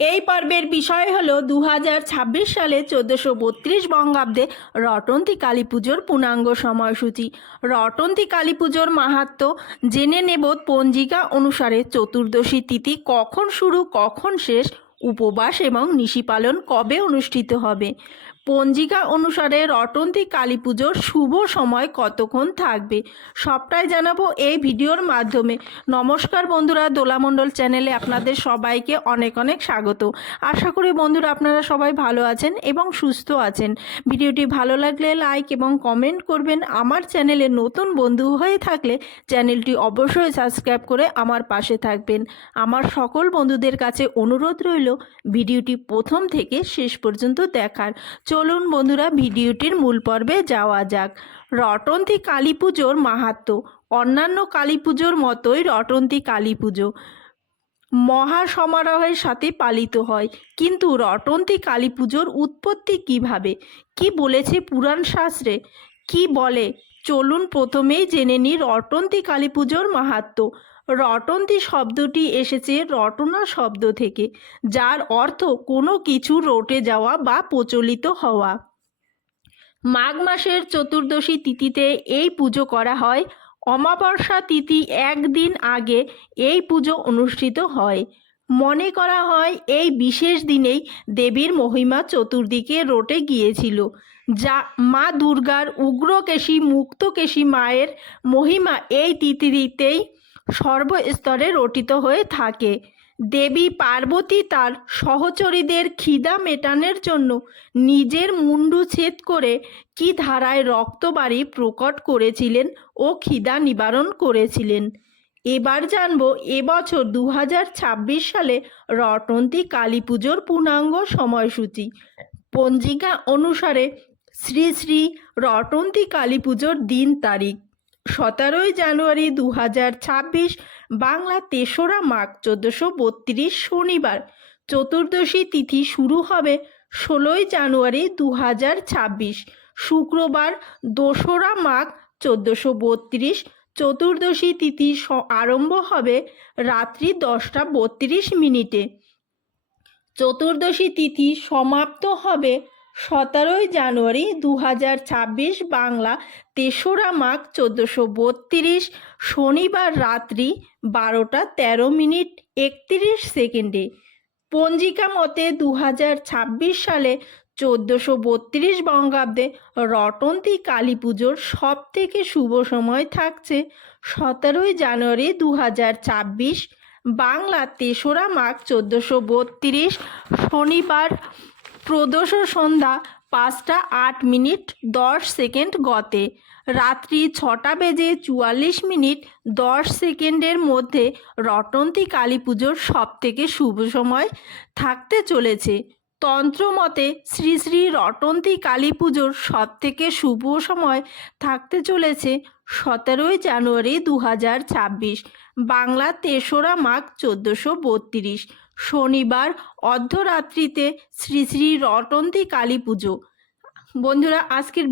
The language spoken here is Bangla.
এই পর্বের বিষয় হলো 2026 সালে 1432 বঙ্গাব্দে রটন্তী কালী পুজোর পূর্ণাঙ্গ সময়সূচি। রটন্তী কালী পুজোর মাহাত্ম্য জেনে নেব। পঞ্জিকা অনুসারে চতুর্দশী তিথি কখন শুরু কখন শেষ, উপবাস এবং নিশি পালন কবে অনুষ্ঠিত হবে। পঞ্জিকা অনুসারে রটন্তী কালী পুজোর শুভ সময় কতক্ষণ থাকবে, সবটাই জানাবো এই ভিডিওর মাধ্যমে। নমস্কার বন্ধুরা, দোলামণ্ডল চ্যানেলে আপনাদের সবাইকে অনেক অনেক স্বাগত। আশা করি বন্ধুরা আপনারা সবাই ভালো আছেন এবং সুস্থ আছেন। ভিডিওটি ভালো লাগলে লাইক এবং কমেন্ট করবেন। আমার চ্যানেলে নতুন বন্ধু হয়ে থাকলে চ্যানেলটি অবশ্যই সাবস্ক্রাইব করে আমার পাশে থাকবেন। আমার সকল বন্ধুদের কাছে অনুরোধ রইল ভিডিওটি প্রথম থেকে শেষ পর্যন্ত দেখার। চলুন বন্ধুরা ভিডিওটির মূল পর্বে যাওয়া যাক। রটন্তী কালী পুজোর মাহাত্ম্য। অন্যান্য কালী পুজোর মতোই রটন্তী কালী পুজো মহা সমারোহের সাথে পালিত হয়। কিন্তু রটন্তী কালী পুজোর উৎপত্তি কিভাবে, কি বলেছে পুরাণ শাস্ত্রে, কি বলে, চলুন প্রথমেই জেনে নিই রটন্তী কালী পুজোর মাহাত্ম্য। রটন্তী শব্দটি এসেছে রটনা শব্দ থেকে, যার অর্থ কোনো কিছু রটে যাওয়া বা প্রচলিত হওয়া। মাঘ মাসের চতুর্দশী তিথিতে এই পুজো করা হয়। অমাবস্যা তিথি একদিন আগে এই পুজো অনুষ্ঠিত হয়। মনে করা হয় এই বিশেষ দিনেই দেবীর মহিমা চতুর্দিকে রটে গিয়েছিল, যা মা দুর্গার উগ্রকেশী মুক্তকেশী মায়ের মহিমা এই তিথিতেই সর্বস্তরে রটিত হয়ে থাকে। দেবী পার্বতী তার সহচরীদের খিদা মেটানোর জন্য নিজের মুন্ডু ছেদ করে কি ধারায় রক্তবাড়ি প্রকট করেছিলেন ও খিদা নিবারণ করেছিলেন। এবার জানব এবছর 2026 সালে রটন্তী কালী পুজোর পূর্ণাঙ্গ সময়সূচি। পঞ্জিকা অনুসারে শ্রী শ্রী রটন্তী কালী পুজোর দিন তারিখ 17 জানুয়ারি 2026, বাংলা 3রা মাঘ 1432 শনিবার। চতুর্দশী তিথি শুরু হবে 16 জানুয়ারি 2026 শুক্রবার 2রা মাঘ 1432। চতুর্দশী তিথি আরম্ভ হবে রাত্রি 10টা 32 মিনিটে। চতুর্দশী তিথি সমাপ্ত হবে 17 জানুয়ারি 2026, বাংলা 3রা মাঘ 1432 শনিবার রাত্রি 12টা 13 মিনিট 31 সেকেন্ডে। পঞ্জিকা মতে 2026 সালে 1432 বঙ্গাব্দে রটন্তী কালী পুজোর সব থেকে শুভ সময় থাকছে 17 জানুয়ারি 2026, বাংলা 3রা মাঘ 1432 শনিবার প্রদোষ সন্ধ্যা 5টা 8 মিনিট 10 সেকেন্ড গতে। রাত্রি 6টা 44 মিনিট 10 সেকেন্ডের মধ্যে রটন্তী কালী পুজোর সব থেকে শুভ সময় থাকতে চলেছে। তন্ত্র মতে শ্রী শ্রী রটন্তী কালী পুজোর সব থেকে শুভ সময় থাকতে চলেছে 17 জানুয়ারি 2026, বাংলা 3রা মাঘ 1432 শনিবার অর্ধরাত্রিতে শ্রী শ্রী রটন্তী কালী পুজো। বন্ধুরা আজকের ভিডিও